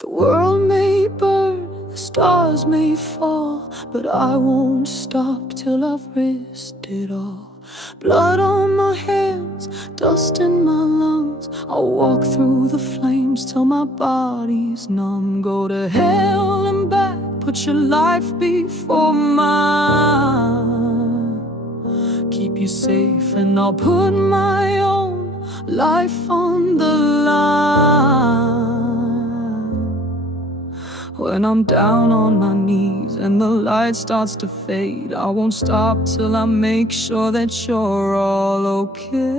The world may burn, the stars may fall, but I won't stop till I've risked it all. Blood on my hands, dust in my lungs, I'll walk through the flames till my body's numb. Go to hell and back, put your life before mine. Keep you safe and I'll put my own life on the line. When I'm down on my knees and the light starts to fade, I won't stop till I make sure that you're all okay.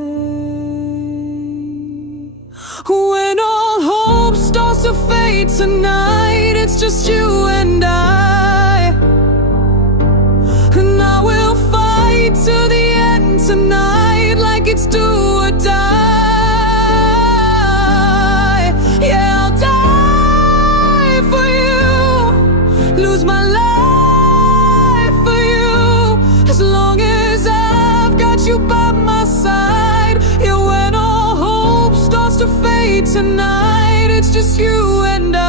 When all hope starts to fade tonight, it's just you and I. And I will fight to the end tonight, like it's do or die. Yeah, I'll die for you, lose my life for you, as long as I've got you by my side. Yeah, when all hope starts to fade tonight, it's just you and I.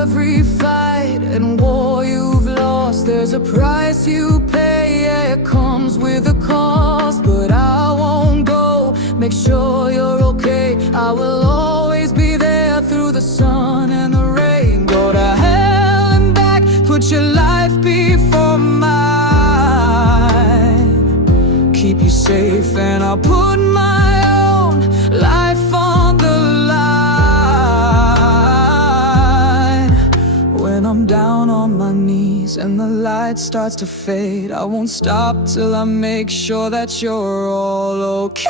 Every fight and war you've lost, there's a price you pay. Yeah, it comes with a cost, but I won't go. Make sure you're okay, I will always be there through the sun and the rain. Go to hell and back, put your life before mine. Keep you safe and I'll put my own life on the line. When I'm down on my knees and the light starts to fade, I won't stop till I make sure that you're all okay.